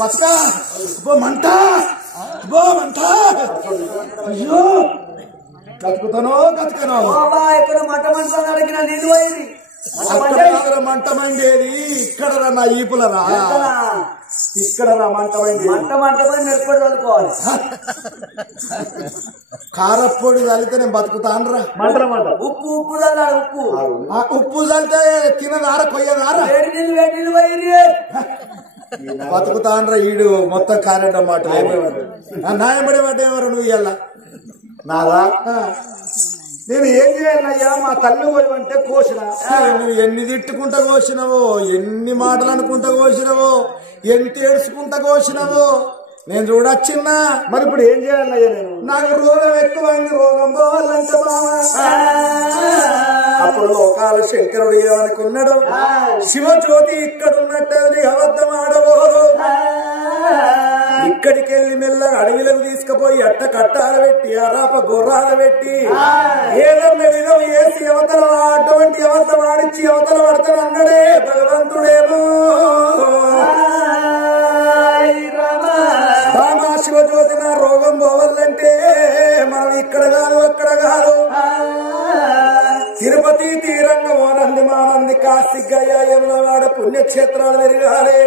బతుకా మంట అయ్యో కతుకుతానో కతుకనో ఇక్కడ మంట మంట అడిగిన నీళ్ళు పోయింది మంట మండేది ఇక్కడ నా ఈపులరా ఇక్కడ నా మంట మండి మంట మంటపడి నెరపడి చదువుకోవాలి కారప్పొడి చల్లితే నేను బతుకుతానరా మంటల మంట ఉప్పు ఉప్పు చల్లాలి ఉప్పు ఉప్పు చల్లితే తినదారా కొయ్యదారా వేడి నీళ్ళు పోయింది బతుకుతానరా ఈడు మొత్తం కారెడ్డ మాట నాయబడి మాట ఏమరా నువ్వు ఇయ్యాల నాదా నేను ఏం చేయాలయ్యా మా తల్లి పోయమంటే కోసిన నువ్వు ఎన్ని తిట్టుకుంటా కోసినవో ఎన్ని మాటలు అనుకుంటా కోసినవో ఎంత ఏడ్చుకుంటా కోసినవో నేను చూడొచ్చిన్నా మరి ఇప్పుడు ఏం చేయాలయ్యా నేను నాకు రోగం ఎక్కువైంది రోగం పోవాలంటే బావా అప్పుడు లోకాల శంకరుడు ఏమనుకున్నాడు శివజ్యోతి ఇక్కడ ఉన్నట్టు అబద్ధం ఆడబోదు ఇక్కడికి వెళ్ళి మెల్లగా అడవిలకు తీసుకుపోయి అట్ట కట్టాలు పెట్టి అరాప గుర్రాలు పెట్టి ఏదన్న విధం వేసి అవతల అటువంటి అవతల ఆడించి అవతల పడతాడు అన్నడే భగవంతుడేమో శివజ్యోతి నా రోగం పోవాలంటే మనం ఇక్కడ కాదు అక్కడ కాదు తిరుపతి తీరంగా ఓనంది మానంది కాశీ గయ యమునవాడ పుణ్యక్షేత్రాలు తిరగాలి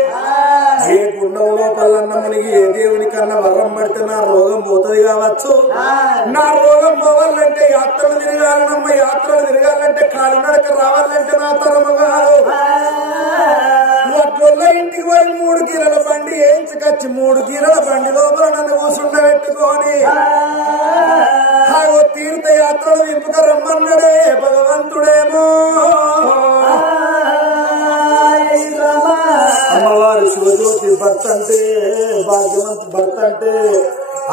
ఏ గుండం లోపలన్న మనకి ఏ దేవుని కన్నా వరం పడితే నా రోగం పోతుంది కావచ్చు నా రోగం పోవాలంటే యాత్రలు తిరగాలనమ్మ యాత్రలు తిరగాలంటే కాలినడక రావాలంటే నా తరము కాదు వడ్ల ఇంటికి పోయి 3 కిలోల బండి వేయించుకొచ్చి 3 కిలోల బండి లోపల నన్ను కూర్చుండబెట్టుకొని తీర్థయాత్రలు ఇంపుక రమ్మన్నాడే భగవంతుడేమో అమ్మవారు శివజ్యోతి భర్త అంటే భాగ్యవంతు భర్త అంటే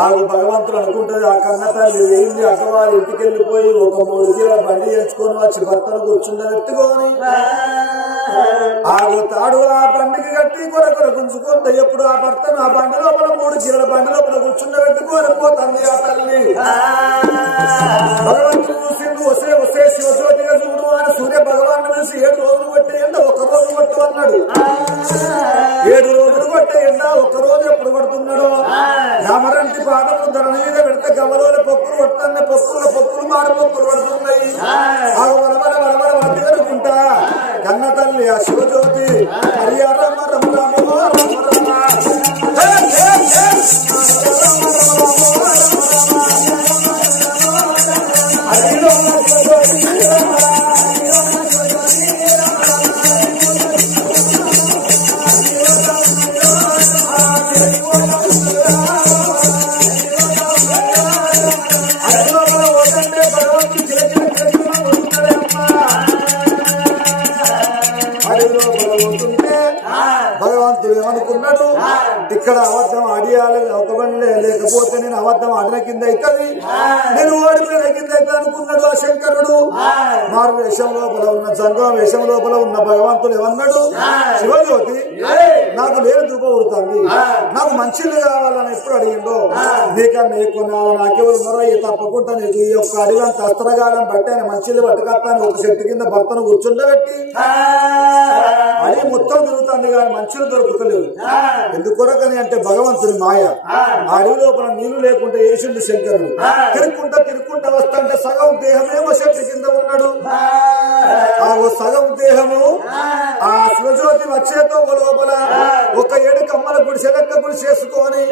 ఆగు భగవంతుడు అనుకుంటుంది ఆ కన్న తల్లి వేయింది అక్కవారి ఇంటికి వెళ్ళిపోయి ఒక 3 కిలోల బండి వేసుకొని వచ్చి భర్తను కూర్చుండబెట్టుకొని ఆగు తాడు ఆ బండికి కట్టి కొరకొర గుంజుకుంటే ఎప్పుడు ఆ భర్తను ఆ బండి లోపల 3 కిలోల బండి లోపల కూర్చుండబెట్టుకొని పోతుంది ఆ తల్లి భగవంతుడు చూసిండు వసే వసే శివజ్యోతిగా చూడు అని సూర్య భగవాన్ కలిసి 7 రోజులు కొట్టే ఎండ 1 రోజు కొట్టు అన్నాడు 7 రోజులు కొట్టే ఎండ 1 రోజు ఎప్పుడు కొడుతున్నాడు రామరంటి పాదము ధరణ మీద పెడితే గమలోని పొక్కులు కొడుతున్నాయి పొక్కులు మారు పొక్కులు పడుతున్నాయి ఆ వరవర వరవర వరది అనుకుంటా కన్న తల్లి ఆ శివజ్యోతి హరియ రమ రమ రమ రమ రమ భగవంతుడు ఏమనుకున్నాడు ఇక్కడ అబద్ధం ఆడియాలి ఒక బండి లేకపోతే నేను అబద్ధం ఆడిన కింద అవుతుంది నేను ఓడిపోయిన కింద అవుతుంది అనుకున్నాడు ఆ శంకరుడు మారు వేషం లోపల ఉన్న సంగం వేషం లోపల ఉన్న భగవంతుడు ఏమన్నాడు శివజ్యోతి నాకు లేని దూప ఉడుతుంది నాకు మంచిది కావాలని ఎప్పుడు అడిగిందో నీకన్నా ఎక్కువ నాకెవరు ఉన్నారో తప్పకుండా నీకు ఈ యొక్క అడిగంత అస్త్రగాలం బట్టి ఆయన మంచిది పట్టుకొస్తాను ఒక చెట్టు కింద భర్తను కూర్చుండబెట్టి అది మొత్తం తిరుగుతుంది కానీ మంచులు దొరుకుతలేవు ఎందుకొరకని అంటే భగవంతుని మాయ అడవి లోపల నీళ్లు లేకుండా వేసిండు శంకరుడు తిరుక్కుంటా వస్తుంటే సగం దేహమేమో చెట్టు కింద ఉన్నాడు ఆ సగం దేహము ఆ శివజ్యోతి వచ్చేతో లోపల ఒక 7 కమ్మల గుడి సెలక్క గుడి చేసుకొని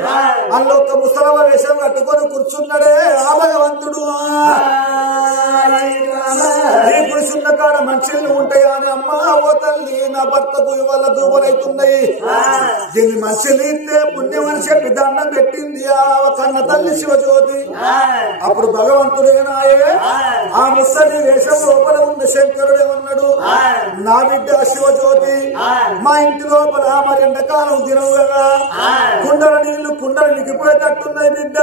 అందులో ఒక ముసలవ వేషం కట్టుకొని కూర్చున్నాడే ఆ భగవంతుడు ఈ గుడిసున్న కాడ మంచిళ్ళు ఉంటాయా అని అమ్మ ఓ తల్లి నా భర్తకు ఇవాళ దూపలైతున్నాయి దీన్ని మంచిలు ఇస్తే పుణ్యం అని చెప్పి దండం పెట్టింది ఆ కన్న తల్లి శివజ్యోతి అప్పుడు భగవంతుడేనాయే ఆ ముసలి వేషం లోపల ఉన్న శంకరుడు ఏమన్నాడు నా బిడ్డ శివజ్యోతి మా ఇంటి లోపల మరి ఎండకాలం దినవు కదా కుండల నీళ్లు కుండలు నిగిపోయేటట్టున్నాయి బిడ్డ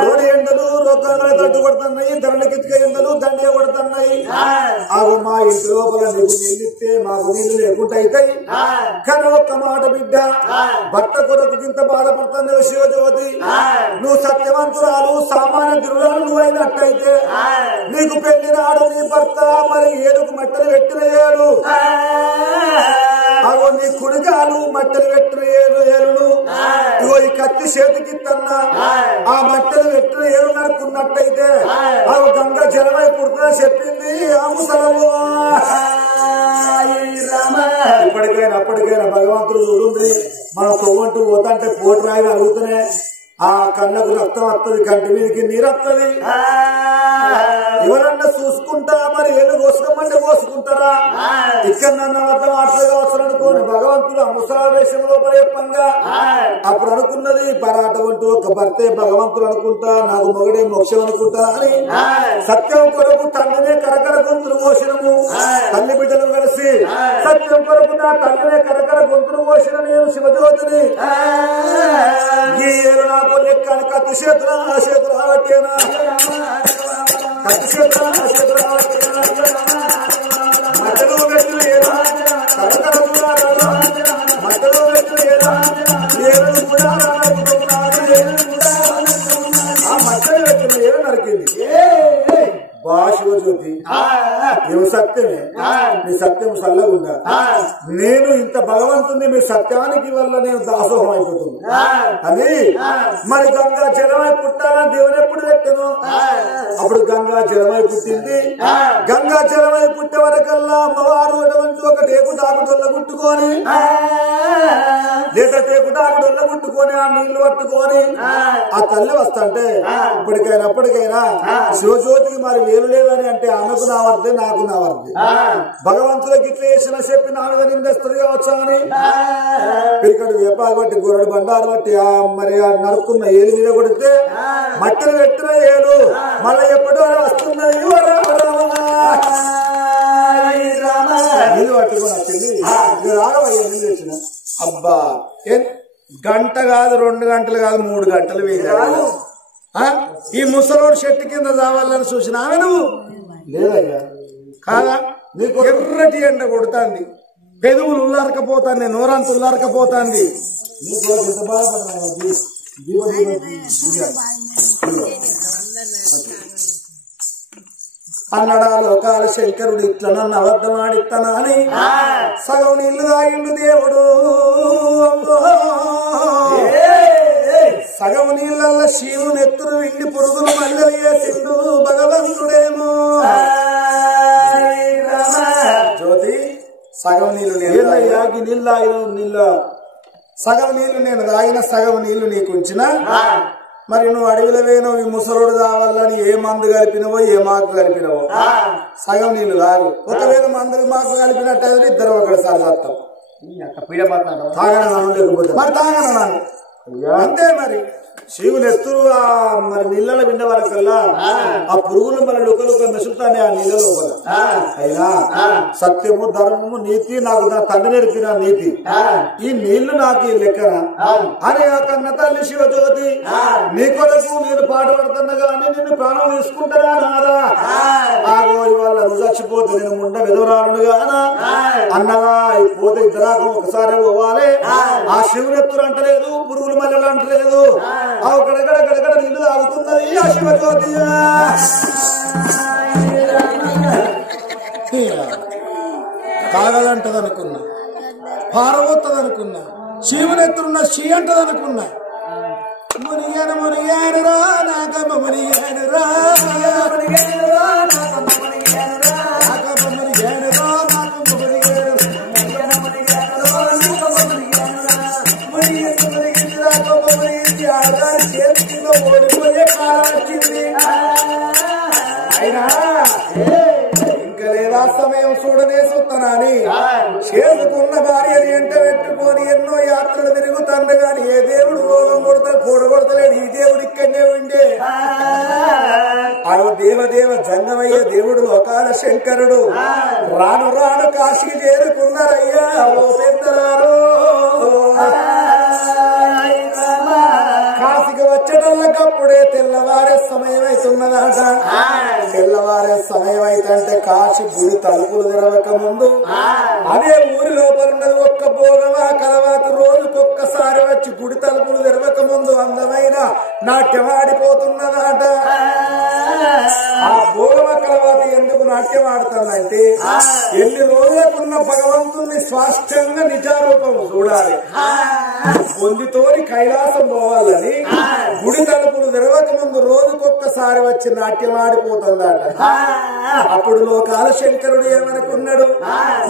రోడ్డు ఎండలు రోగాలు తట్టు కొడుతున్నాయి ధరలకెత్తిక ఎండలు దండే కొడుతున్నాయి అవి మా ఇంటి లోపల నీకు నీళ్ళిస్తే మాకు నీళ్లు లేకుండా అవుతాయి కానీ ఒక్క మాట బిడ్డ భర్త కొరకు ఇంత బాధపడుతుంది శివజ్యోతి నువ్వు సత్యవంతురాలు సామాన్య దిరురాలు నువ్వైనట్టయితే నీకు పెళ్లి నాడు నీ భర్త మరి ఏడుకు మట్టలు పెట్టిన ఏడు అగో నీ కుడిగాలు మట్టలు పెట్టిన ఏళ్ళు ఇగో ఈ కత్తి చేతికిత్తన్నా ఆ మట్టలు పెట్టిన ఏడు నరుకున్నట్టయితే అవి గంగ జలమై పుడుతుందని చెప్పింది ఆ ముసలము అప్పటికైనా భగవంతుడు చూడుంది మనం కొవ్వంటూ పోతాంటే పోటు రాయిని అడుగుతూనే ఆ కళ్ళకు రక్తం వస్తుంది కంటి మీదకి నీరు వస్తుంది ఎవరన్నా చూసుకుంటా మరి ఏళ్ళు కోసుకోమంటే కోసుకుంటారా ఇక్కడ నన్ను అర్థం అట్లా అవసరం అనుకోని భగవంతుడు ఆ ముసలా వేషంలో చెప్పంగా అప్పుడు అనుకున్నది పరాటవంటూ ఒక భర్తే భగవంతుడు అనుకుంటా నాకు మొగడే మోక్షం అనుకుంటా అని సత్యం కొరకు తల్లినే కరకర గొంతులు మోసనము తల్లి బిడ్డలు కలిసి సత్యం కొరకు నా తల్లినే కరకర గొంతులు మోసిన నేను శివజ్యోతిని ఈ ఏరు నాకు లెక్క కత్తి చేతులు ఆవట్టేనా కత్తి చేతులు ఆవట్టేనా మధ్యలో పెట్టిన ఏరా కరకర మధ్యలో పెట్టిన ఏరా ఏరు కూడా ఆ మధ్యలో పెట్టిన ఏరు నరికింది శివజ్యోతి నువ్వు సత్యమే నీ సత్యం చల్లగుండా నేను ఇంత భగవంతుని మీ సత్యానికి వల్ల నేను దాసోహం అయిపోతుంది అని మరి గంగా జలమై పుట్టాలని దేవుని ఎప్పుడు పెట్టాను అప్పుడు గంగా జలమై పుట్టింది గంగా జలమై పుట్టే వరకల్లా అమ్మవారు అటువంటి ఒక టేకు తాగుడొల్ల గుట్టుకొని లేదా టేకు తాగుడొల్ల గుట్టుకొని ఆ నీళ్లు పట్టుకొని ఆ తల్లి వస్తుంటే ఇప్పటికైనా శివజ్యోతికి మరి వేరు లేదని అంటే ఆమెకు నా వర్దే నాకు నా వర్దే భగవంతుడికి ఇట్లా చేసిన చెప్పి నా మీద నిందేస్తుంది కావచ్చా అని ఇక్కడ వేపాలు బట్టి గొర్రెడు బండారు బట్టి మరి నరుక్కున్న ఏలు మీద కొడితే మట్టిని పెట్టిన ఏలు మళ్ళీ ఎప్పటి వరకు వస్తున్నాయి నీళ్ళు పట్టుకుని వచ్చింది రాగవయ్యా నీళ్ళు వచ్చిన అబ్బా గంట కాదు 2 గంటలు కాదు 3 గంటలు వేయాలి ఈ ముసలోడు చెట్టు కింద చావాలని చూసిన ఆమె నువ్వు లేదయ్యా కాదా నీకు ఎర్రటి ఎండ కొడుతుంది పెదవులు ఉల్లారకపోతాంది నోరంత ఉల్లారకపోతాంది నీకు ఎంత బాధపడుతున్నావు అన్నడా లోకాల శంకరుడు ఇట్లా నన్ను అబద్ధమాడిస్తానా అని సగం నీళ్లు తాగిండు దేవుడు సగం నీళ్ళల్లో శివుడు నెత్తురు విండి పురుగులు మల్లెలు వేసిండు భగవంతుడేమో జ్యోతి సగం నీళ్లు నీళ్ళు సగం నీళ్లు నేను తాగిన సగం నీళ్లు నీకు ఉంచిన మరి నువ్వు అడవిలో వేయనవు ఈ ముసలోడు కావాలని ఏ మందు కలిపినవో ఏ మాకు కలిపినవో సగం నీళ్లు తాగు ఒకవేళ మందులు మాకు కలిపినట్టయితే ఇద్దరు ఒకటిసారి చేస్తాం తాగన లేకపోతే మరి తాగన అంతే మరి శివుని ఎత్తురు మరి నీళ్ళలో విన్న వరకల్లా ఆ పురుగులు మన లుకలుక మెసులుతానే ఆ నీళ్ళ లోపల అయినా సత్యము ధర్మము నీతి నాకు నా తండ్రి నేర్పిన నీతి ఈ నీళ్లు నాకు లెక్కన అని ఆ కన్న తల్లి శివజ్యోతి నీ కొరకు నేను పాట పడుతున్నా గానీ నిన్ను ప్రాణం తీసుకుంటారా నారా ఆగో ఇవాళ నువ్వు చచ్చిపోతే నేను ముండ విధవరాలు గానా అన్నగా పోతే ఇద్దరాకం ఒకసారి పోవాలి ఆ శివుని ఎత్తురు అంటలేదు పురుగులు మల్లెలు అంటలేదు గడగడ నీళ్లు తాగుతున్నది ఆ శివజ్యోతి తాగదంటది అనుకున్నా పారవత్తది అనుకున్నా శివునెత్తున్న షీ అంటది అనుకున్నా మునిగాను రా నాకమ్మ మునిగాను రా ఓడిపోయే కాలం వచ్చింది అయినా ఇంకా లేదా సమయం చూడనే చూస్తానని చేసుకున్న భార్యని ఎంట పెట్టుకొని ఎన్నో యాత్రలు తిరుగుతాను గాని ఏ దేవుడు రోగం కొడతాడు కూడగొడతలేడు ఈ దేవుడు ఇక్కడనే ఉండే ఆ దేవదేవ జంగమయ్య దేవుడు లోకాల శంకరుడు రాను రాను కాశీకి చేరుకున్నారయ్యా ఓ పెద్దలారు కాశీకి వచ్చేటల్లకప్పుడే తెల్లవారే సమయం అవుతున్నదాట తెల్లవారే సమయం అయితే కాశీ గుడి తలుపులు తెరవక ముందు అదే ఊరి లోపల ఉన్నది ఒక్క భోగమా కలవాత రోజుకొక్కసారి వచ్చి గుడి తలుపులు తెరవక ముందు అందమైన నాట్యం ఆడిపోతున్నదాట ఆ భోగమ కలవాత ఎందుకు నాట్యం ఆడుతుందంటే ఎన్ని రోజులకున్న భగవంతుని స్వాస్థ్యంగా నిజారూపం చూడాలి పొందితోని కైలాసం పోవాలని గుడి తలుపులు తెరవక ముందు రోజుకొక్కసారి వచ్చి నాట్యం ఆడిపోతుందట అప్పుడు లోకాల శంకరుడు ఏమనుకున్నాడు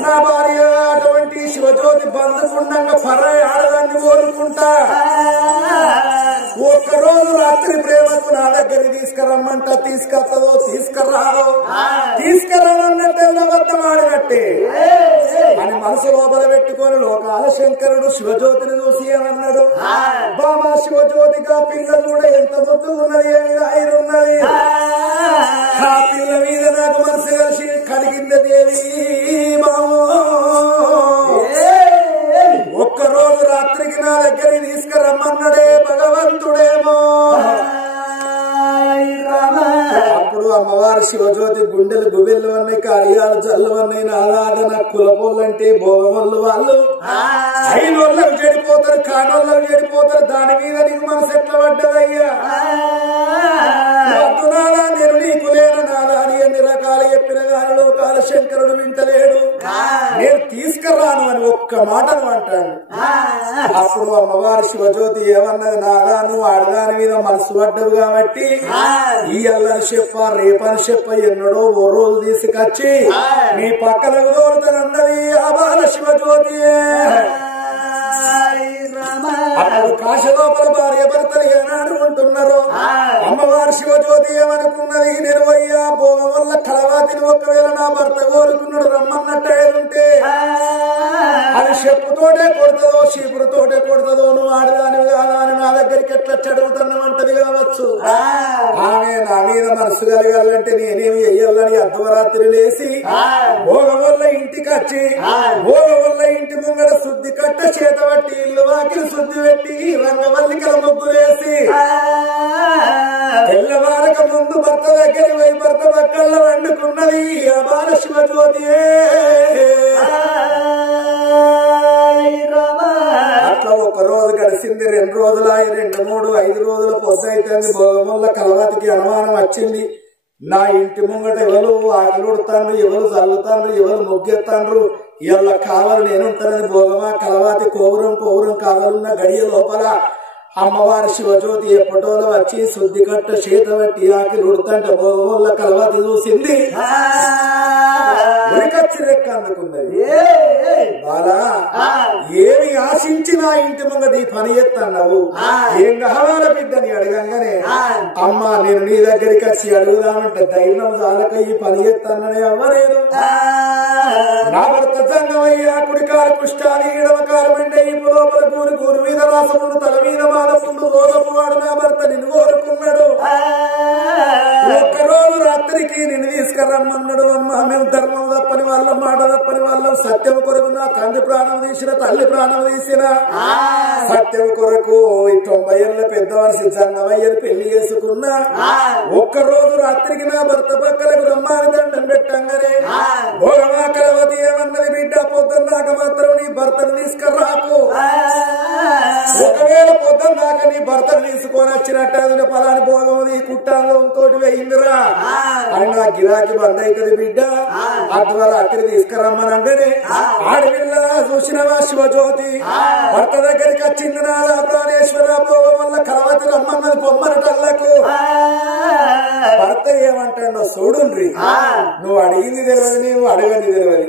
నా భార్య అటువంటి శివజ్యోతి బంధుకుండంగా పరాయి ఆడదాన్ని కోరుకుంటా ఒక్కరోజు రాత్రి ప్రేమకు నా దగ్గరికి తీసుకురమ్మంట తీసుకొస్తుందో తీసుకురాదో తీసుకురావన్నట్టే అబద్ధం ఆడినట్టే అని మనసు లోపల పెట్టుకొని లోకాల శంకరుడు శివజ్యోతిని చూసి ఏమన్నాడు బాబా శివజ్యోతిగా పిల్ల కూడా ఎంత ముద్దు ఉన్నది ఆయన ఉన్నది ఆ పిల్ల మీద నాకు మనసు కలిసి కలిగింది దేవి బాబు ఒక్కరోజు రాత్రికి నా దగ్గరికి తీసుకురమ్మన్నాడే భగవంతుడేమో అప్పుడు అమ్మవారు శివజ్యోతి గుండెలు గుబెళ్ళు అన్నాయి కార్యాలు జల్లు అన్నాయి నారాధన కులపోళ్ళంటే భోగమల్లు వాళ్ళు అయినోళ్ళకు చెడిపోతారు కానోళ్ళకు చెడిపోతారు దాని మీద నీకు మనసు ఎట్లా పడ్డదయ్యా నాదా నేను నీకు లేను నాదా అని ఎన్ని రకాలు చెప్పిన గాని లోకాల శంకరుడు వింటలేడు నేను తీసుకురాను అని ఒక్క మాటను అంటాడు అప్పుడు అమ్మవారు శివజ్యోతి ఏమన్నది నాదా నువ్వు ఆడదాని మీద మనసు పడ్డవు కాబట్టి ఈ అల్లని చెప్ప రేపని చెప్ప ఎన్నడో ఓ రోజు తీసుకొచ్చి నీ పక్కన దోరుతానన్నది ఆ బాల శివజ్యోతి అప్పుడు కాశీ లోపల భార్య భర్తలు ఏనాడు ఉంటున్నారు అమ్మవారి శివజ్యోతి ఏమనుకున్నది నిర్వయ్యా భోగం వల్ల కలవాతిని ఒకవేళ నా భర్త కోరుకున్నాడు రమ్మన్నట్టే అది చెప్పుతోటే కొడుతుందో చీపురుతోటే కొడుతుందో నువ్వు ఆడదాని కాదా అని నా దగ్గరికి ఎట్లా చదువుతున్నామంటది కావచ్చు ఆమె నా మీద మనసు కలగాలంటే నేనేమి వెయ్యాలని అర్ధరాత్రి లేసి భోగం వల్ల ఇంటికి వచ్చి భోగం వల్ల ఇంటి ముంగడ శుద్ధి కట్ట చేత పట్టి ఇల్లు వాకిలి శుద్ధి పెట్టి రంగవల్లికల ముగ్గులేసి తెల్లవారక ముందు భర్త దగ్గర పోయి భర్త పక్కల్లో వండుకున్నది ఆ బాల శివజ్యోతి అట్లా ఒక రోజు గడిచింది 2 రోజులు 2, 3, 5 రోజుల పొద్దు అయితే భోగం వల్ల కలవతికి అనుమానం వచ్చింది నా ఇంటి ముంగట ఎవరు ఆకలుడుతాండ్రు ఎవరు చల్లుతాండ్రు ఎవరు ముగ్గెత్తాండ్రు ఇలా కావాలి నేనుంటానని భోగమా కలవాతి కోవురం కావాలన్న గడియ లోపల అమ్మవారి శివజ్యోతి ఎప్పటోలో వచ్చి శుద్ధి కట్ట చేత బట్టి ఆకి ఉడుతంటే భోగం వల్ల కలవాతి చూసింది ఉరికచ్చి రెక్క అందుకున్నది బాలా ఏమి ఆశించి నా ఇంటి ముంగట ఈ పని ఎత్తన్నావు ఏం కావాల బిడ్డని అడగంగానే అమ్మ నేను నీ దగ్గరికి వచ్చి అడుగుదామంటే ధైర్యం చాలక ఈ పని ఎత్తన్ననే అవ్వలేదు నా భర్త సంగమయ్యా కుడికారు కుష్టాలి ఈడవకారు మెండే ఇప్పు లోపల కూరు మీద రాసముండు తల మీద మాదముండు రోజపు వాడు నా భర్త నిన్ను కోరుకున్నాడు ఒక్కరోజు రాత్రికి నిన్ను తీసుకురమ్మన్నాడు అమ్మ మేము ధర్మం తప్పని వాళ్ళం మాట తప్పని వాళ్ళం సత్యం కొరకు నా తండ్రి ప్రాణం తీసిన తల్లి ప్రాణం తీసిన సత్యం కొరకు 90 ఏళ్ళ పెద్ద మనిషి సంగమయ్యని పెళ్లి చేసుకున్నా ఒక్కరోజు రాత్రికి నా భర్త పక్కలకు రమ్మని దండం పెట్టంగానే భోగమా కలవతి ఏమన్నది బిడ్డ పొద్దున్నాక మాత్రం నీ భర్తను తీసుకురాకు ఒకవేళ పొద్దున్నాక నీ భర్తను తీసుకొని వచ్చినట్టు పలాని భోగం కుట్టాంతో వేయిందిరా అని నా గిరాకి బంద్ అవుతుంది బిడ్డ అద్వారా అక్కడికి తీసుకురమ్మనంటేనే ఆడపిల్ల చూసినవా శివజ్యోతి భర్త దగ్గరికి వచ్చింది నాదా ప్రాణేశ్వర భోగం వల్ల కలవతి రమ్మన్నది పొమ్మనటల్లకు భర్త ఏమంటాడో చూడుండ్రి నువ్వు అడిగింది తెలియదు నువ్వు అడగని తెలియదు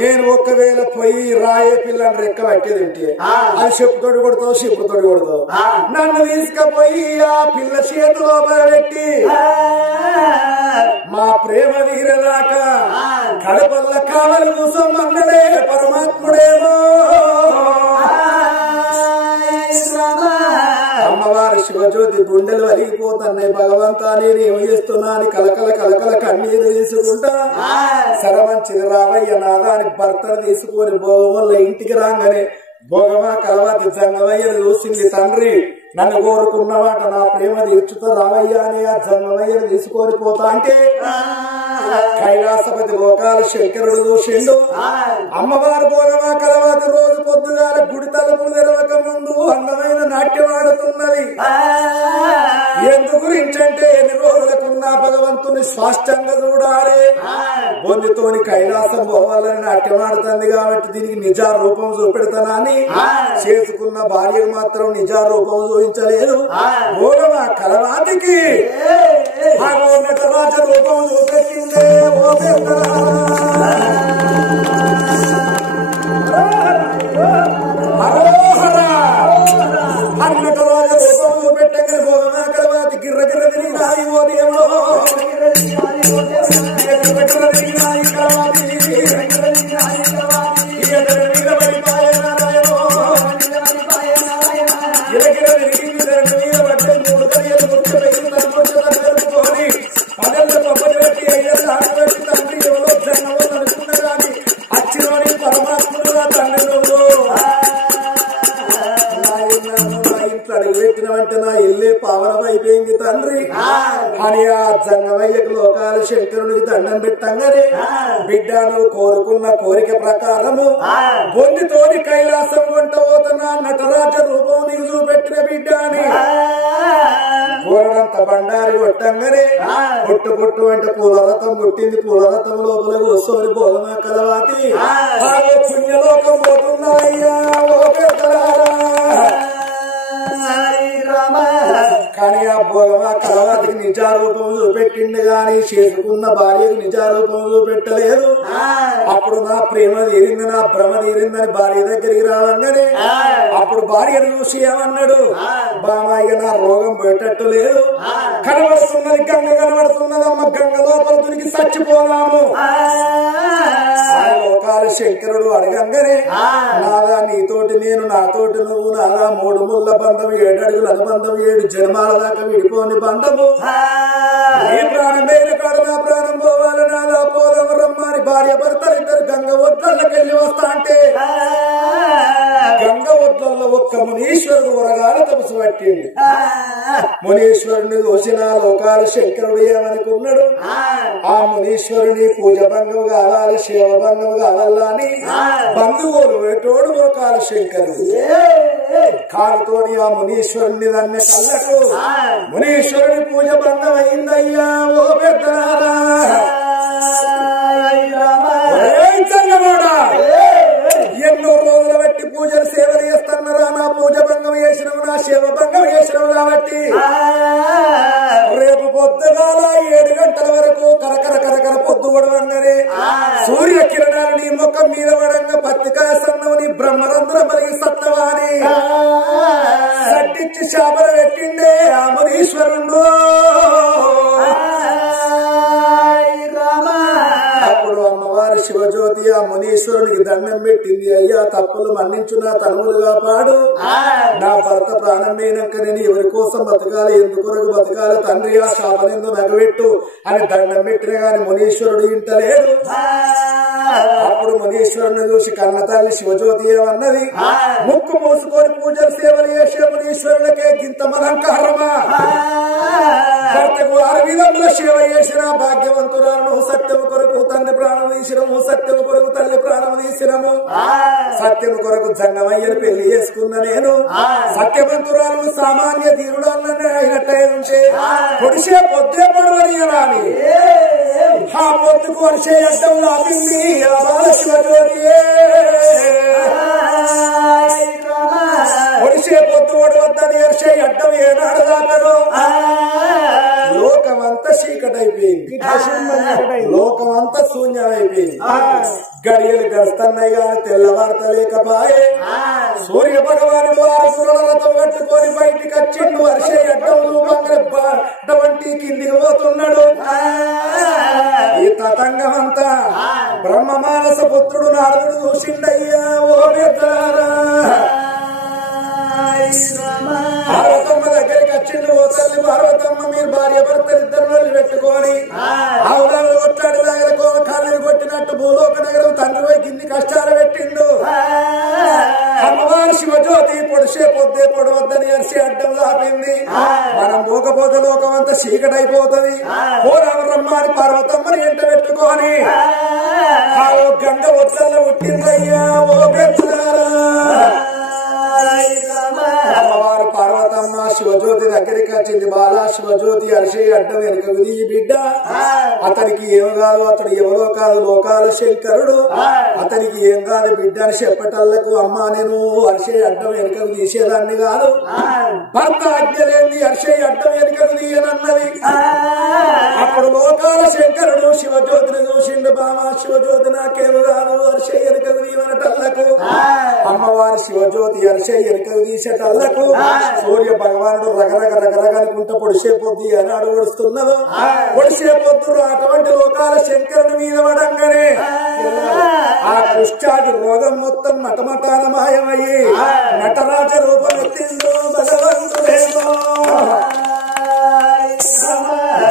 నేను ఒకవేళ పోయి రాయే పిల్లని రెక్క పట్టేది ఏంటి అది చెప్పుతోటి కొడతావు చెప్పుతోటి కొడతావు నన్ను తీసుకుపోయి ఆ పిల్ల చేతిలో పెట్టి మా ప్రేమ వీరదాకా కడపల్ల కావలి కూసమన్నడే పరమాత్ముడేమో అమ్మవారి శివజ్యోతి గుండెలు వలిగిపోతున్నాయి. భగవంతా నేను ఏమి చేస్తున్నా అని కలకల కలకల కన్నీరు తీసుకుంటా సరమంచిది రావయ్య నాదా అని భర్తను తీసుకొని భోగముల ఇంటికి రాగానే భోగమా కలవాతి జంగమయ్యను చూసింది. తండ్రి నన్ను కోరుకున్నవాట నా ప్రేమ తీర్చుతో రావయ్యా అని ఆ జంగమయ్యను తీసుకొని పోతా అంటే కైలాసపతి లోకాల శంకరుడు చూసిండు. అమ్మవారు భోగమా కలవాతి రోజు పొద్దుగాల గుడి తలుపులు తెరవక ముందు అందమైన నాట్యం ఆడుతున్నది. ఎందు గురించంటే ఎన్ని రోజులకున్న భగవంతుని స్పష్టంగా చూడాలి. బొందితోని కైలాసం పోవాలని నాట్యం ఆడుతుంది కాబట్టి దీనికి నిజా రూపం చూపెడతానని చేసుకున్న భార్యకు మాత్రం నిజా రూపం చూపించలేదు. భోగమా కలవాతికి నటరాజ రూపం చూపెట్టిందే. ఓ నటరాజ రూపం చూపెట్టగా భోగమా కలవాతి గిర్ర గిర్ర తిరిగినాయి. ఓ దేవుడో నా ఇల్లే పావనం అయిపోయింది తండ్రి అని ఆ జంగమయ్యకు లోకాల శంకరునికి దండం పెట్టంగానే బిడ్డ నువ్వు కోరుకున్న కోరిక ప్రకారము బొందితోని కైలాసం వంట పోతున్నా నటరాజ రూపం నీకు చూపెట్టిన బిడ్డ అని పూలనంత బండారి కొట్టంగానే పొట్టు పొట్టు అంటే పూలరథం పుట్టింది. పూలరథం లోపల కూర్చొని భోగమా కలవాతి పుణ్యలోకం పోతున్నాయ్యా. కానీ ఆ భోగమా కలవాతికి నిజారూపం చూపెట్టిండు గాని చేసుకున్న భార్యకు నిజారూపం చూపెట్టలేదు. అప్పుడు నా ప్రేమ తీరింది నా భ్రమ తీరిందని భార్య దగ్గరికి రావంగానే అప్పుడు భార్యను చూసి ఏమన్నాడు, బామాయ్య నా రోగం పోయేటట్టు లేదు, కనబడుతున్నది గంగ కనబడుతున్నది అమ్మ గంగ లోపల దునికి చచ్చిపోదాము. లోకాల శంకరుడు అడగంగానే నాదా నీతోటి నేను నాతోటి నువ్వు నాదా 3 ముళ్ళ బంధం 7 అడుగుల అనుబంధం 7 జన్మాల దాకా విడిపోని బంధము. నీ ప్రాణం వేరు కాదు నా ప్రాణం పోవాలి నాదా పోదాము రమ్మని భార్య భర్తలు ఇద్దరు గంగ ఒడ్లకెళ్ళి వస్తా అంటే గంగ ఒడ్లలో ఒక్క మునీశ్వరుడు ఉరగాల తపసు పట్టింది. మునీశ్వరుని చూసిన లోకాల శంకరుడు ఏమనుకున్నాడు, ఆ మునీశ్వరుని పూజ భంగం కావాలి శివ భంగం కావాలని బంధువులు వేటోడు లోకాల శంకరుడు కాలుతోని ఆ మునీశ్వరుని దాన్ని కళ్ళకు మునీశ్వరుని పూజ భంగం అయిందయ్యా. ఓ పెద్దనారా ఎన్నో రోజుల బట్టి పూజలు సేవలు చేస్తున్నారా, నా పూజ భంగం చేసినవు నా శివ భంగం చేసినవు కాబట్టి రేపు పొద్దుగాల 7 గంటల వరకు కరకర కరకర పొద్దు పడవగానే సూర్య కిరణాలు నీ ముఖం మీద పడంగా పత్తికాయ సన్నవు నీ బ్రహ్మరంధ్ర పలిగి సత్నవాని సట్టించి శాపన పెట్టిండే ఆ మునీశ్వరుడు. అప్పుడు అమ్మవారి శివజ్యోతి ఆ మునీశ్వరునికి దండం పెట్టింది, అయ్యా తప్పులు మన్నించు నా తనువులు కాపాడు, నా భర్త ప్రాణం పోయినాక నేను ఎవరి కోసం బతకాలి ఎందుకొరకు బతకాలి తండ్రి ఆ శాపనెందు నగబెట్టు అని దండం పెట్టిన గాని మునీశ్వరుడు ఇంటలేడు. అప్పుడు మునీశ్వరుని చూసి కన్న తల్లి శివజ్యోతి ఏమన్నది, ముక్కు మూసుకొని పూజలు సేవలు చేసే మునీశ్వరులకే గింత మనంకారమా, భర్తకు 6 విధముల సేవ చేసిన భాగ్యవంతురాలను సత్యము కొరకు తండ్రి ప్రాణం తీసినము, సత్యము కొరకు తల్లి ప్రాణం తీసినము, సత్యము కొరకు జంగమయ్యను పెళ్లి చేసుకున్న నేను సత్యవంతురాలను సామాన్య తీరుడాలనే అయినట్టే పొడిసే పొద్దే పడవని ఆ పొద్దుకు వర్షే అడ్డం లాపింది ఆ బాలశివజ్యోతి. పొడిసే పొద్దు ఓడవద్దని వర్షే అడ్డం ఏనాడు దాపను లోకమంతా చీకటైపోయింది, లోకమంతా శూన్యమైపోయింది. గడియలు గడుస్తున్నాయి కానీ తెల్లవారతలేకపాయే. సూర్య భగవానుడు 6 సురలతో పట్టుకొని బయటికి వచ్చిండు. వర్షే అడ్డం వంటి కిందికి పోతున్నాడు. ఈ తతంగమంతా బ్రహ్మ మానస పుత్రుడు నారదుడు చూసిండయ్యా. ఓ పెద్దలారా దగ్గరికి పార్వతమ్మ మీరు భార్య భర్త ఇద్దరు పెట్టుకొని ఆవులను కొట్టాడు దగ్గర కాళ్ళు కొట్టినట్టు భూలోక నగరం తండ్రి పోయి కింది కష్టాలు పెట్టిండు అమ్మవారు శివజ్యోతి పొడిసే పొద్దే పొడవద్దని అరిసి అడ్డం లాపింది మనం పోకపోతే లోకం అంతా చీకటైపోతుంది పోరామరమ్మని పార్వతమ్మని ఎంట పెట్టుకొని గంగ ఒత్సల్లో పుట్టిందయ్యా ఓ పెద్దలారా అమ్మవారు పార్వతమ్మ శివజ్యోతి దగ్గరికి వచ్చింది బాలా శివజ్యోతి అరిసే అడ్డం వెనుకకు ఈ బిడ్డ అతనికి ఏం కాదు అతడు ఎవరో కాదు లోకాల శంకరుడు అతనికి ఏం కాదు బిడ్డ అని చెప్పటల్లకు అమ్మ నేను అరిసే అడ్డం వెనుకకు తీసేదాన్ని కాదు భర్త ఆజ్ఞ లేని అరిసే అడ్డం వెనుకకు తీయనన్నది అప్పుడు లోకాల శంకరుడు శివజ్యోతిని చూసిండు బామా శివజ్యోతి నాకేమి కాదు అరిసే వెనుకకు తీయనటల్లకు అమ్మవారి శివజ్యోతి అరిసే వెనుకకు తీసేటల్లకు సూర్య భగవానుడు రగరగరగరగనుకుంటా పొడిసే పొద్దు అన్నాడు ఒడుస్తున్నదో పొడిసే పొద్దు అటువంటి లోకాల శంకరుని మీద పడంగానే ఆ కుష్ఠాది రోగం మొత్తం మటమటాన మాయమయ్యి నటరాజ రూపం ఎత్తిందో భగవంతుడేమో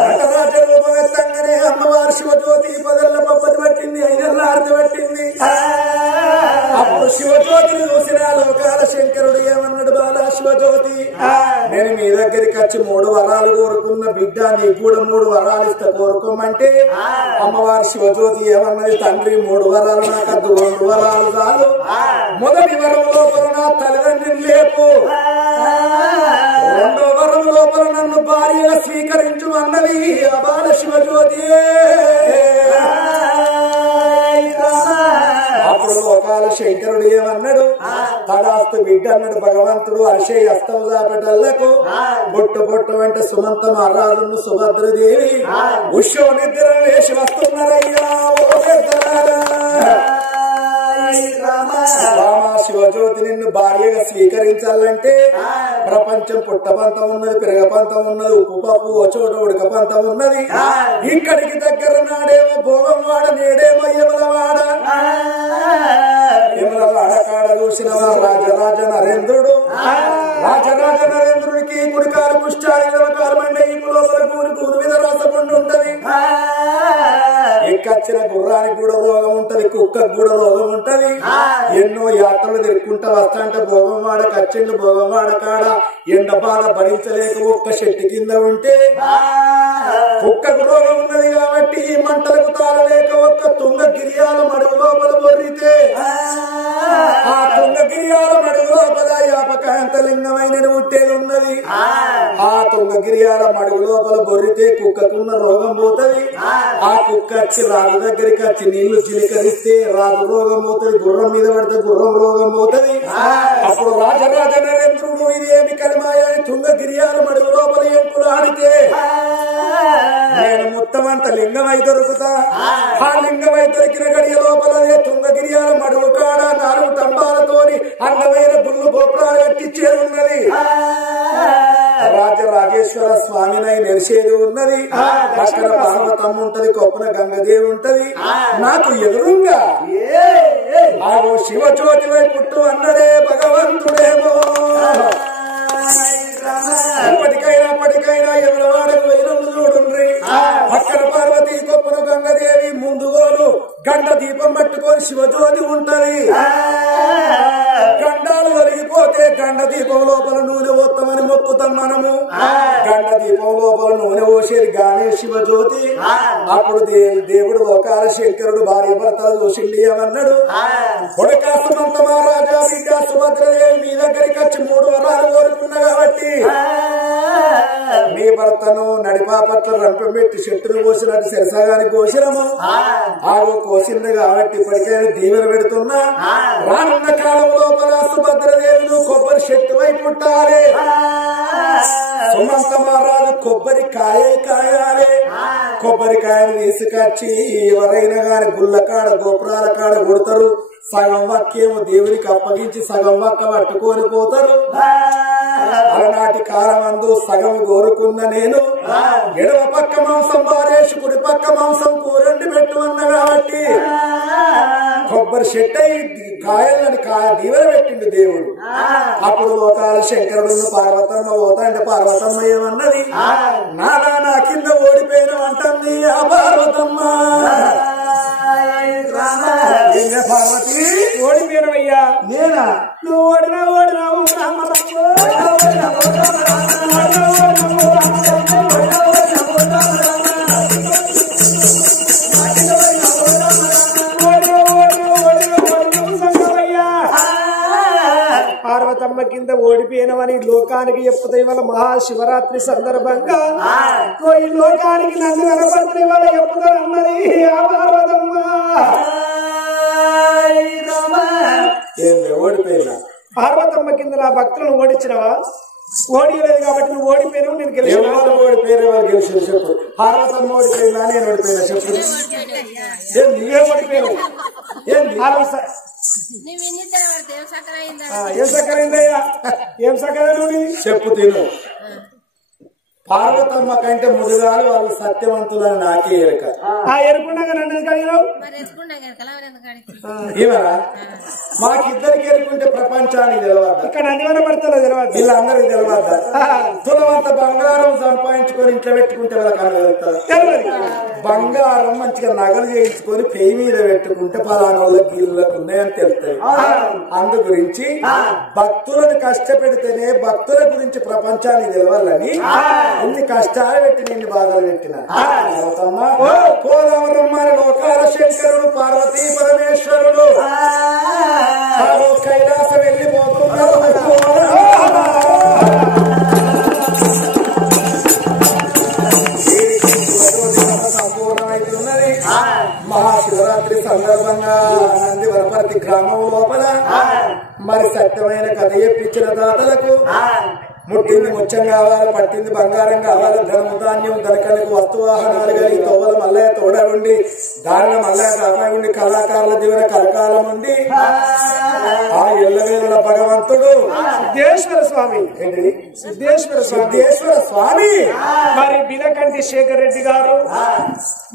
నటరాజ రూపం ఎత్తంగానే అమ్మవారి శివజ్యోతి పదల్ల పప్పది పట్టింది ఐదల్ల ఆరతి పట్టింది అప్పుడు శివజ్యోతిని చూసిన లోకాల శంకరుడు ఏమన్నాడు బాలా శివజ్యోతి నేను మీ దగ్గరికి వచ్చి 3 వరాలు కోరుకున్న బిడ్డ నీకు కూడా 3 వరాలు ఇస్తా కోరుకోమంటే అమ్మవారి శివజ్యోతి ఏమన్నది తండ్రి 3 వరాలు నాకు 2 వరాలు చాలు మొదటి వరం లోపల నా తల్లిదండ్రిని లేపు 2వ వరం లోపల నన్ను భార్యగా స్వీకరించు అన్నది ఆ బాల శివజ్యోతి అప్పుడు లోకాల శంకరుడు ఏమన్నాడు తడాస్తు బిడ్డ అన్నాడు భగవంతుడు అరిసే అస్తం దాపటల్లకు బొట్టు బొట్టు వెంట సుమంత మహారాజును సుభద్రదేవి ఉషో నిద్ర వేసి వస్తున్నారయ్యా రామ శివజ్యోతి నిన్ను భార్యగా స్వీకరించాలంటే ప్రపంచం పుట్టపంతం ఉన్నది పెరగపంతం ఉన్నది ఉప్పు పప్పు చోట ఉడక పంతం ఉన్నది ఇక్కడికి దగ్గర నాడేమో భోగం వాడ నేడేమో యమలవాడ యమలవాడ కాడ చూసిన రాజరాజ నరేంద్రుడు రాజరాజ నరేంద్రుడికి కుడికాలు పుష్టాలు ఇరవకాలు మండే ఇప్పు లోపల కూలి మీద రాసపండు ఉంటది ఎక్కచ్చిన గుర్రానికి కూడా రోగం ఉంటది కుక్కకు కూడా రోగం ఉంటది ఎన్నో యాత్రలు తిరుక్కుంటా వస్తాంటే భోగంవాడ కచ్చిండు భోగంవాడ కాడ ఎండ బాధ భరించలేక ఒక్క చెట్టు కింద ఉంటే కుక్కకు రోగం ఉన్నది కాబట్టి ఈ మంటలకు తాళలేక ఒక్క తుంగ గిరియాల మడుగు లోపల బొర్రితే ఆ తుంగ గిరియాల మడుగు లోపల యాపకాంత లింగమైన ఉట్టేది ఉన్నది ఆ తుంగ గిరియాల మడుగు లోపల బొర్రితే కుక్కకున్న రోగం పోతది ఆ కుక్క వచ్చి రాజు దగ్గరికి వచ్చి నీళ్లు చిలికరిస్తే రాజు రోగం పోతుంది గుర్రం మీద పడితే గుర్రం రోగం పోతుంది అప్పుడు రాజరాజ నరేంద్రుడు ఇదేమి కలిమాయని తుంగ గిరియాల మడుగు లోపల ఎంపులు ఆడితే నేను మొత్తం అంత లింగమై దొరుకుతా ఆ లింగమై దొరికిన గడియ లోపలదే తుంగ గిరియాల మడుగు కాడ 4 తంబాలతోని అందమైన గుళ్ళు గోపురాలు కట్టించేది ఉన్నది రాజరాజేశ్వర స్వామినై నెరిసేది ఉన్నది అక్కడ పార్వతమ్మ ఉంటది కొప్పన గంగదేవి ఉంటది నాకు ఎదురుగా ఆగో శివజ్యోతి వై పుట్టు అన్నడే భగవంతుడేమో ఎప్పటికైనా ఎవరవాడకు వైరలు చూడుండ్రి అక్కడ పార్వతి కొప్పన గంగదేవి ముందుగోలు గండ దీపం పట్టుకొని శివజ్యోతి ఉంటది గండాలు ఒలిగిపోతే గండ దీపం లోపల నూనె పోతామని మొక్కుతాం మనము గండ దీపం లోపల నూనె పోసేది గానే శివజ్యోతి అప్పుడు దేవుడు లోకాల శంకరుడు భార్య భర్తలు చూసిండి ఏమన్నాడు కొడకాస్తమంత మహారాజా బిడ్డ సుభద్రదేవి మీ దగ్గరికి వచ్చి 3 వరాలు కోరుకున్నా కాబట్టి మీ భర్తను నడిపాపట్ల రంపం పెట్టి చెట్టును కోసినట్టు శిరసాగాని కోసినము ఆగో కోసింది కాబట్టి ఇప్పటికైనా దీవెన పెడుతున్నా రానున్న కాలం లోపల సుభద్రదేవులు కొబ్బరి చెట్టు వైపు పుట్టాలి సుమంత మహారాజు కొబ్బరి కాయాలి కొబ్బరికాయలు తీసుకొచ్చి ఎవరైనా గాని గుళ్ళ కాడ గోపురాల కాడ కొడతారు సగం వక్కేమో దేవునికి అప్పగించి సగం వక్క పట్టుకొని పోతారు అలనాటి కాలమందు సగం కోరుకున్న నేను ఎడమ పక్క మాంసం బారేసి కుడి పక్క మాంసం కూరండి పెట్టు అన్న కాబట్టి కొబ్బరి చెట్టు కాయలని దీవెన పెట్టిండు దేవుడు. అప్పుడు పోతాల శంకరుడు పార్వతమ్మ పోతా అంటే పార్వతమ్మ ఏమన్నది, నానా నా కింద ఓడిపోయిన అంటుంది ఆ పార్వతమ్మ. పార్వతి ఓడిపోయినవయ్యా నేనా? నువ్వు ఓడినావు పార్వతమ్మ కింద ఓడిపోయినవని లోకానికి చెప్పుతాయి. వాళ్ళ మహాశివరాత్రి సందర్భంగా ఈ లోకానికి నన్ను కనపడుతుంది వాళ్ళ చెప్పుతారు అన్నది ఆ పార్వతమ్మ. ఓడిపోయినా? పార్వతమ్మ కింద నా భక్తులను ఓడించినవా? ఓడియలేదు కాబట్టి నువ్వు ఓడిపోయినావు. నేను గెలిచిన ఓడిపోయిన వాళ్ళు గెలిచిన చెప్పు. పార్వతమ్మ ఓడిపోయినా నేను ఓడిపోయినా చెప్పు. నువ్వే ఓడిపోయినావు. ఏం సకరైందయ్యా? ఏం సకరైన చెప్పు తిను. పార్వతమ్మ కంటే ముదుగాలు వాళ్ళు సత్యవంతులని నాకే ఎరక. ఎరుకున్నాగా నన్ను కలిగినావు. ఇవరా మాకిద్దరికి ఎరుకుంటే ప్రపంచానికి తెలవద్దా? ఇక్కడ అన్ని పడతారో తెలియదు. వీళ్ళందరికి తెలవద్దా? తులవంత బంగారం సంపాదించుకొని ఇంట్లో పెట్టుకుంటే వాళ్ళకి అనగలుగుతారు. బంగారం మంచిగా నగలు చేయించుకొని పెయి మీద పెట్టుకుంటే పలానా వాళ్ళకి వీళ్ళకి ఉన్నాయని తెలుస్తాయి. అందు గురించి భక్తులను కష్టపెడితేనే భక్తుల గురించి ప్రపంచానికి తెలవాలని ఇన్ని కష్టాలు పెట్టి నిన్ను బాధలు పెట్టిన కోదమరమ్మని లోకాల శంకరుడు పార్వతీ పరమేశ్వరుడు కైలాసం వెళ్ళిపోతున్నాడు. సంపూర్ణమైతున్నది. మహాశివరాత్రి సందర్భంగా నంది వనపర్తి గ్రామం లోపల మరి సత్యమైన కథ చెప్పించిన దాతలకు ముట్టింది ముచ్చం కావాలి, పట్టింది బంగారం కావాలి, ధనము ధాన్యం ధనకలకు వస్తువాహనాలు కలిగి తోవల మల్లయ్య తోడ ఉండి దారిన మల్లయ్య దాపా ఉండి కళాకారుల దీవెన కరకాలం ఉండి ఆ ఎల్లవేళల భగవంతుడు సిద్ధేశ్వర స్వామి. ఏంటి? సిద్ధేశ్వర స్వామి. మరి బిలకంటి శేఖర్ రెడ్డి గారు,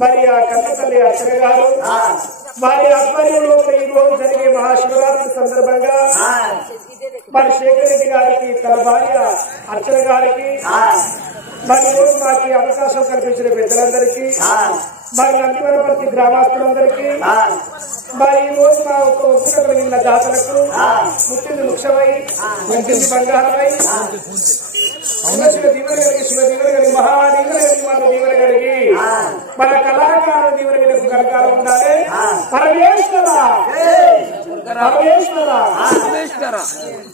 మరి ఆ కన్నతల్లి అర్చన గారు, వారి ఆధ్వర్యంలో ఈ రోజు జరిగే మహాశివరాత్రి సందర్భంగా మరి శేఖర్ రెడ్డి గారికి, తన భార్య అర్చన గారికి, మరి రోజు మాకు అవకాశం కల్పించిన పెద్దలందరికీ, మరి నందివనపర్తి గ్రామస్తులందరికీ, మరి ఈ రోజు మా ఒక్క కలిగిన దాతలకు ముట్టింది ముఖ్యమై ముట్టింది బంగారమై శివ దీవెన కలిగి మహాదీవెన కలిగి మన దీవెన కలిగి మన కళాకారుల దీవెన కలిగి కరకాలం ఉండాలి. పరమేశ్వర